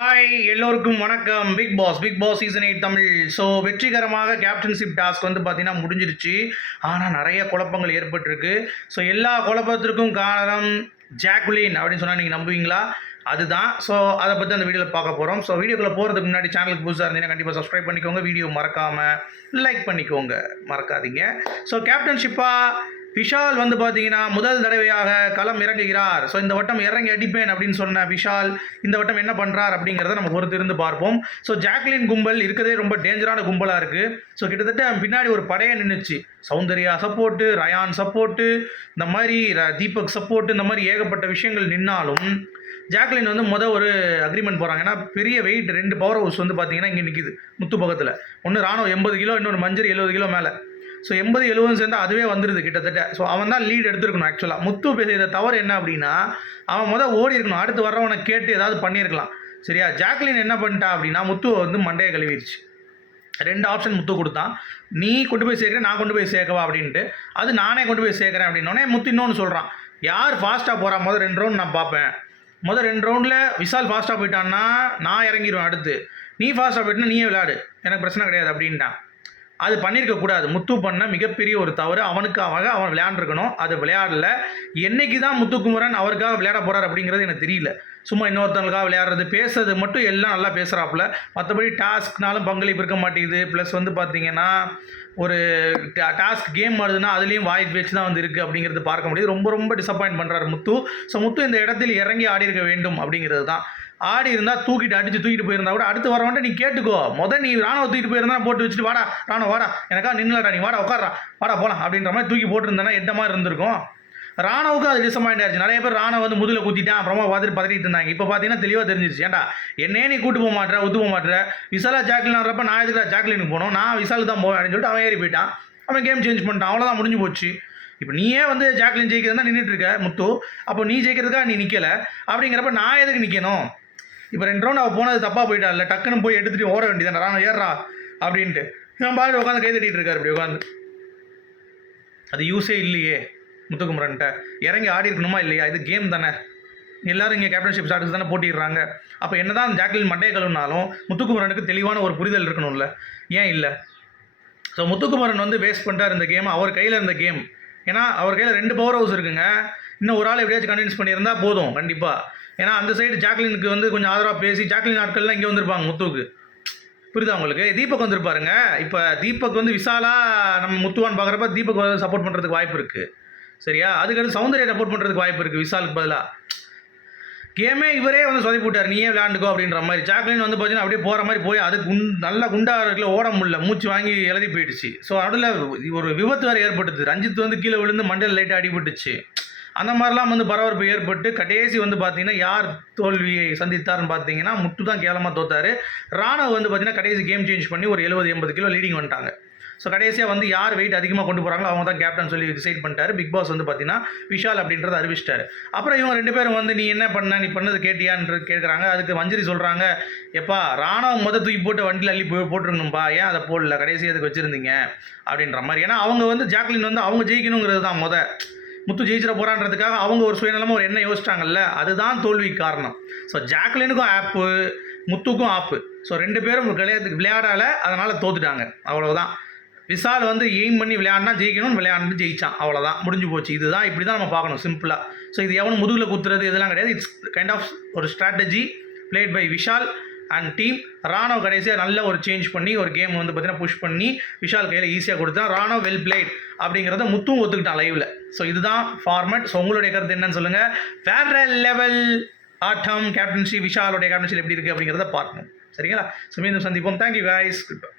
Hi எல்லோருக்கும் வணக்கம். Bigg Boss season 8 Tamil. So வெற்றிகரமாக கேப்டன்ஷிப் டாஸ்க் வந்து பார்த்தீங்கன்னா முடிஞ்சிருச்சு. ஆனால் நிறைய குழப்பங்கள் ஏற்பட்டிருக்கு. ஸோ எல்லா குழப்பத்திற்கும் காரணம் ஜாக்குலின் அப்படின்னு சொன்னால் நீங்கள் நம்புவீங்களா? அதுதான். ஸோ அதை பற்றி அந்த வீடியோவில் பார்க்க போகிறோம். ஸோ வீடியோக்குள்ளே போகிறதுக்கு முன்னாடி சேனலுக்கு புதுசாக இருந்தீங்கன்னா கண்டிப்பாக சப்ஸ்கிரைப் பண்ணிக்கோங்க. வீடியோ மறக்காமல் லைக் பண்ணிக்கோங்க, மறக்காதீங்க. ஸோ கேப்டன்ஷிப்பாக விஷால் வந்து பார்த்தீங்கன்னா முதல் தடவையாக களம் இறங்குகிறார். ஸோ இந்த வட்டம் இறங்கி அடிப்பேன் அப்படின்னு சொன்ன விஷால் இந்த வட்டம் என்ன பண்ணுறார் அப்படிங்கிறத நம்ம பொறுத்திருந்து பார்ப்போம். ஸோ ஜாக்லின் கும்பல் இருக்கிறதே ரொம்ப டேஞ்சரான கும்பலாக இருக்குது. ஸோ கிட்டத்தட்ட பின்னாடி ஒரு படையை நின்றுச்சு. சௌந்தர்யா சப்போர்ட்டு, ரயான் சப்போர்ட்டு, இந்த மாதிரி தீபக் சப்போர்ட்டு, இந்த மாதிரி ஏகப்பட்ட விஷயங்கள் நின்னாலும் ஜாக்லின் வந்து ஒரு அக்ரிமெண்ட் போகிறாங்க. ஏன்னா பெரிய வெயிட் 2 பவர் ஹவுஸ் வந்து பார்த்தீங்கன்னா இங்கே நிற்கிது முத்து பக்கத்தில். ஒன்று ராணுவ 80 கிலோ, இன்னொரு மஞ்சள் 70 கிலோ மேலே. ஸோ 80-70 சேர்ந்து அதுவே வந்துடுது கிட்டத்தட்ட. ஸோ அவன் தான் லீட் எடுத்துருக்கணும். ஆக்சுவலாக முத்து பேசுகிற தவறு என்ன அப்படின்னா, அவன் ஓடி இருக்கணும். அடுத்து வர்றவனை கேட்டு ஏதாவது பண்ணியிருக்கலாம். சரியா? ஜாக்லின் என்ன பண்ணிட்டா அப்படின்னா முத்துவை வந்து மண்டையை கழுவிடுச்சு. 2 ஆப்ஷன் முத்து கொடுத்தான். நீ கொண்டு போய் சேர்க்குறேன், நான் கொண்டு போய் சேர்க்கவா அப்படின்ட்டு. அது நானே கொண்டு போய் சேர்க்குறேன் அப்படின்னோடனே முத்து இன்னொன்று சொல்கிறான், யார் ஃபாஸ்ட்டாக போகிறா முதல் 2 ரவுண்ட் நான் பார்ப்பேன். முதல் 2 ரவுண்டில் விஷால் ஃபாஸ்ட்டாக போயிட்டான்னா நான் இறங்கிடுவேன். அடுத்து நீ ஃபாஸ்ட்டாக போயிட்டுனா நீயே விளையாடு, எனக்கு பிரச்சனை கிடையாது அப்படின்ட்டான். அது பண்ணியிருக்கக்கூடாது. முத்து பண்ண மிகப்பெரிய ஒரு தவறு. அவன் விளையாண்டுருக்கணும். அது விளையாடல. என்றைக்கு தான் முத்துக்குமரன் அவருக்காக விளையாட போகிறார் அப்படிங்கிறது எனக்கு தெரியல. சும்மா இன்னொருத்தவங்களுக்காக விளையாடுறது, பேசுறது மட்டும் எல்லாம் நல்லா பேசுகிறாப்புல. மற்றபடி டாஸ்க்னாலும் பங்களிப்பு இருக்க மாட்டேங்குது. ப்ளஸ் வந்து பார்த்தீங்கன்னா ஒரு டாஸ்க் கேம் வருதுன்னா அதுலேயும் வாய் பேச்சு தான் வந்து இருக்குது அப்படிங்கிறது பார்க்க முடியுது. ரொம்ப ரொம்ப டிசப்பாயின்ட் பண்ணுறாரு முத்து. ஸோ முத்து இந்த இடத்தில் இறங்கி ஆடி இருக்க வேண்டும் அப்படிங்கிறது தான். ஆடி இருந்தால் தூக்கிட்டு போயிருந்தா கூட அடுத்து வரவன்ட்டு நீ கேட்டுக்கோ. நீ ராணுவ தூக்கிட்டு போயிருந்தா போட்டு வச்சுட்டு வாடா ராணுவ வாடா, எனக்கா நின்னுலடா, நீ வாடா உட்காரா, வாடா போகலாம் அப்படின்ற மாதிரி தூக்கி போட்டுருந்தேன்னா எந்த மாதிரி இருந்திருக்கும். ராணுவுக்கு அது டிசப்பாயிண்ட் ஆயிடுச்சு. நிறைய பேர் ராணுவ வந்து முதுகில் குத்திட்டான், அப்புறமா பார்த்துட்டு பதறிட்டு இருந்தாங்க. இப்போ பார்த்தீங்கன்னா தெளிவாக தெரிஞ்சிருச்சு. ஏன்டா என்னே நீ கூட்டு போக மாட்டேற, ஒத்து போக மாட்டேற. விசாலா ஜாக்லின் வர்றப்ப நான் எதுக்கு ஜாக்லினுக்கு போனோம், நான் விசாலுக்கு தான் போவேன் அப்படின்னு சொல்லிட்டு அவன் ஏறி போயிட்டான். அவன் கேம் சேஞ்ச் பண்ணிட்டான். அவ்வளோதான், முடிஞ்சு போச்சு. இப்போ நீயே வந்து ஜாக்லின் ஜெயிக்கிறதா நின்றுட்டு இருக்க முத்து. அப்போ நீ ஜெயிக்கிறதுக்காக நீ நிற்கலை அப்படிங்கிறப்ப நான் எதுக்கு நிற்கணும்? இப்போ 2 ரவுண்ட் அவள் போனது தப்பாக போயிட்டா இல்லை, டக்குன்னு போய் எடுத்துகிட்டு ஓட வேண்டியதானே, ராணுவ ஏறா அப்படின்ட்டு. நான் பாரு உட்காந்து கை தட்டிகிட்டு இருக்காரு இப்படி உட்காந்து. அது யூஸே இல்லையே முத்துக்குமரன்ட்ட. இறங்கி ஆடி இருக்கணுமா இல்லையா? இது கேம் தானே. எல்லோரும் இங்கே கேப்டன்ஷிப் ஸ்டார்ட்ஸ் தானே போட்டிடுறாங்க. அப்போ என்ன தான் ஜாக்லின் மண்டையை கழுவினாலும் முத்துக்குமரனுக்கு தெளிவான ஒரு புரிதல் இருக்கணும்ல, ஏன் இல்லை? ஸோ முத்துக்குமரன் வந்து வேஸ்ட் பண்ணிட்டார் இந்த கேம். அவர் கையில் இருந்த கேம். ஏன்னா அவர் கையில் 2 பவர் ஹவுஸ் இருக்குங்க. இன்னும் ஒரு ஆள் எப்படியாச்சும் கன்வின்ஸ் பண்ணியிருந்தால் போதும் கண்டிப்பாக. ஏன்னா அந்த சைடு ஜாக்லினுக்கு வந்து கொஞ்சம் ஆதரவாக பேசி ஜாக்லின் ஆட்கள்லாம் இங்கே வந்திருப்பாங்க முத்துவுக்கு. புரியுதா உங்களுக்கு? தீபக் வந்திருப்பாருங்க. இப்போ தீபக் வந்து விசாலாக நம்ம முத்துவான்னு பார்க்குறப்ப தீபக் வந்து சப்போர்ட் பண்ணுறதுக்கு வாய்ப்பு இருக்குது. சரியா? அதுக்கடுத்து சௌந்தர்யா சப்போர்ட் பண்ணுறதுக்கு வாய்ப்பு இருக்குது விசாலுக்கு பதிலாக. கேமே இவரே வந்து சொதப்பி விட்டார், நீயே விளையாண்டுக்கோ அப்படின்ற மாதிரி. ஜாக்லின் வந்து பார்த்தீங்கன்னா அப்படியே போகிற மாதிரி போய் அது நல்லா குண்டாக இருக்குல்ல, ஓட முடியல, மூச்சு வாங்கி எழுதி போயிடுச்சு. ஸோ அதில் ஒரு விபத்து வேறு ஏற்பட்டுது. ரஞ்சித் வந்து கீழே விழுந்து மண்டையில் லைட்டாக அடிபட்டுச்சு. அந்த மாதிரிலாம் வந்து பரபரப்பு ஏற்பட்டு கடைசி வந்து பார்த்தீங்கன்னா யார் தோல்வியை சந்தித்தார்னு பார்த்தீங்கன்னா முத்து தான் கேவலமாக தோத்தார். ராணுவ வந்து பார்த்தீங்கன்னா கடைசி கேம் சேஞ்ச் பண்ணி ஒரு 70-80 கிலோ லீடிங் வந்துட்டாங்க. ஸோ கடைசியாக வந்து யார் வெயிட் அதிகமாக கொண்டு போகிறாங்களோ அவங்க தான் கேப்டன் சொல்லி டிசைட் பண்ணிட்டாரு. பிக் பாஸ் வந்து பார்த்தீங்கன்னா விஷால் அப்படின்றத அறிவிச்சிட்டாரு. அப்புறம் இவங்க 2 பேரும் வந்து நீ என்ன பண்ண, நீ பண்ணது கேட்டியான்னு கேட்குறாங்க. அதுக்கு மஞ்சரி சொல்கிறாங்க, எப்பா ராணுவம் தூக்கி போட்டு வண்டியில் அள்ளி போட்டுருங்கணும்பா, ஏன் அதை போடல, கடைசி அதுக்கு வச்சுருந்தீங்க அப்படின்ற மாதிரி. ஏன்னா அவங்க வந்து ஜாக்லின் வந்து அவங்க ஜெயிக்கணுங்கிறது தான் முத்து ஜெயிச்சிட போகிறான்றதுக்காக அவங்க ஒரு சுயநலமாக ஒரு என்ன யோசிச்சிட்டாங்கல்ல, அதுதான் தோல்விக்கு காரணம். ஸோ ஜாக்லினுக்கும் ஆப்பு, முத்துக்கும் ஆப்பு. ஸோ 2 பேரும் விளையாடல, அதனால் தோத்துட்டாங்க. அவ்வளோதான். விஷால் வந்து எய்ம் பண்ணி விளையாடினா ஜெயிக்கணும்னு விளையாண்டு ஜெயிச்சான். அவ்வளோதான், முடிஞ்சு போச்சு. இதுதான், இப்படி தான் நம்ம பார்க்கணும் சிம்பிளாக. ஸோ இது எவனும் முதுகில் குத்துறது இதெல்லாம் கிடையாது. இட்ஸ் கைண்ட் ஆஃப் ஒரு strategy played by Vishal and team. ராணுவ கடைசியாக நல்ல ஒரு சேஞ்ச் பண்ணி ஒரு கேம் வந்து பார்த்தீங்கன்னா புஷ் பண்ணி விஷால் கையில் ஈஸியாக கொடுத்தா. ராணுவ வெல் பிளேட் அப்படிங்கிறத முத்தும் ஒத்துக்கிட்டான் லைவில். ஸோ இதுதான் ஃபார்மேட். ஸோ உங்களுடைய கருத்து என்னன்னு சொல்லுங்கள். வேற லெவல் ஆட்டம் கேப்டன்சி. விஷாலுடைய கேப்டன்சி எப்படி இருக்குது அப்படிங்கிறத பார்க்கணும். சரிங்களா? ஸோ மீண்டும் சந்திப்போம். Thank you guys. Good bye.